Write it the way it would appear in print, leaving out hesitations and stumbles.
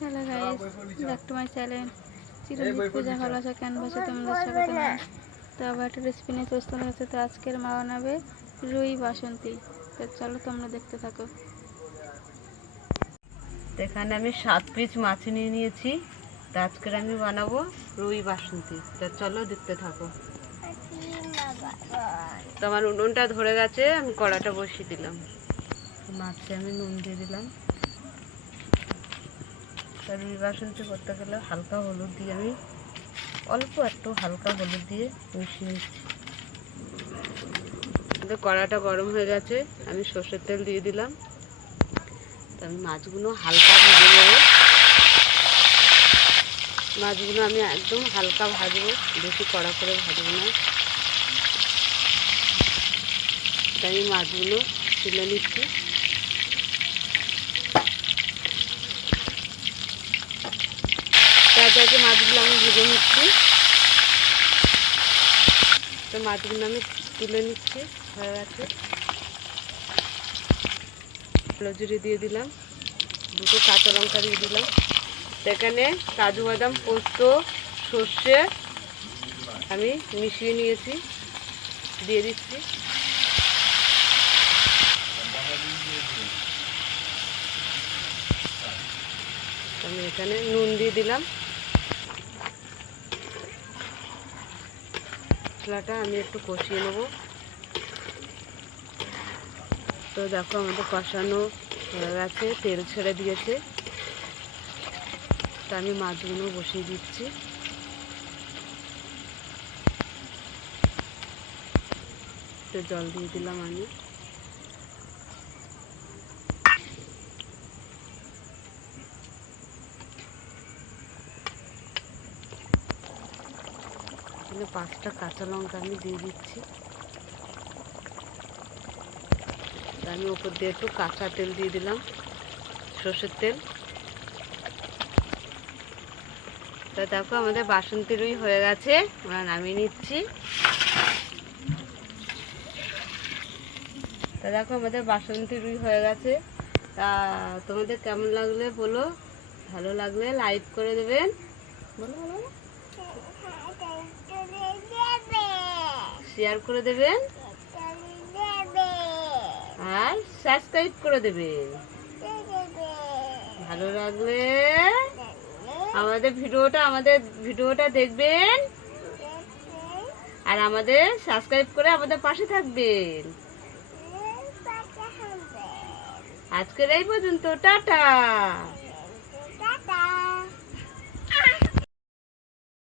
Hello guys, back to my channel Chiranjit পূজা ভালোবাসা ক্যানভাসে তোমাদের স্বাগত জানাই। তো আবার একটা রেসিপি নিয়ে প্রস্তুত হয়েছে। তো আজকের মা বানাবে রুই বাসন্তী। তো চলো তোমরা দেখতে থাকো। এখানে আমি 7 পিস মাছ নিয়ে নিয়েছি। তো আজকের আমি বানাবো রুই বাসন্তী। তো চলো দেখতে থাকো। তো আমার উনুনটা ধরে গেছে, আমি কড়াটা বসিয়ে দিলাম। মাছে আমি নুন দিয়ে দিলাম। রুই বাসন্তী করতে গেলে হালকা হলুদ দিয়ে আমি অল্প একটু হালকা হলুদ দিয়ে মিশিয়ে নিচ্ছি। কড়াটা গরম হয়ে গেছে, আমি সর্ষের তেল দিয়ে দিলাম। তো আমি মাছগুলো হালকা ভেজে নেব। মাছগুলো আমি একদম হালকা ভাজবো, বেশি কড়া করে ভাজবো না। তাই আমি মাছগুলো তুলে নিচ্ছি। তারপরে মাছগুলো আমি ভেজে নিচ্ছি। তো মাছগুলো আমি তুলে নিচ্ছি, হয়ে গেছে। জিরে দিয়ে দিলাম, 2টো কাঁচা লঙ্কা দিয়ে দিলাম। এখানে কাজু বাদাম, পোস্ত, সর্ষে আমি মিশিয়ে নিয়েছি, দিয়ে দিচ্ছি। আমি এখানে নুন দিয়ে দিলাম। মশলাটা আমি একটু কষিয়ে নেব। তো দেখো আমাদের কষানো হয়ে গেছে, তেল ছেড়ে দিয়েছে। তো আমি মাছগুলো বসিয়ে দিচ্ছি। তো জল দিয়ে দিলাম আমি। এখানে 5টা কাঁচা লঙ্কা আমি দিয়ে দিচ্ছি। আমি উপর দিয়ে একটু কাঁচা তেল দিয়ে দিলাম, সর্ষের তেল। তো দেখো আমাদের বাসন্তী রুই হয়ে গেছে, আমরা নামিয়ে নিচ্ছি। তো দেখো আমাদের বাসন্তী রুই হয়ে গেছে। তা তোমাদের কেমন লাগলে বলো, ভালো লাগলে লাইক করে দেবেন, বলো বলো, শেয়ার করে দেবেন আর সাবস্ক্রাইব করে দেবেন। ভালো লাগলে আমাদের ভিডিওটা দেখবেন আর আমাদের সাবস্ক্রাইব করে আমাদের পাশে থাকবেন। আজকের এই পর্যন্ত, টাটা।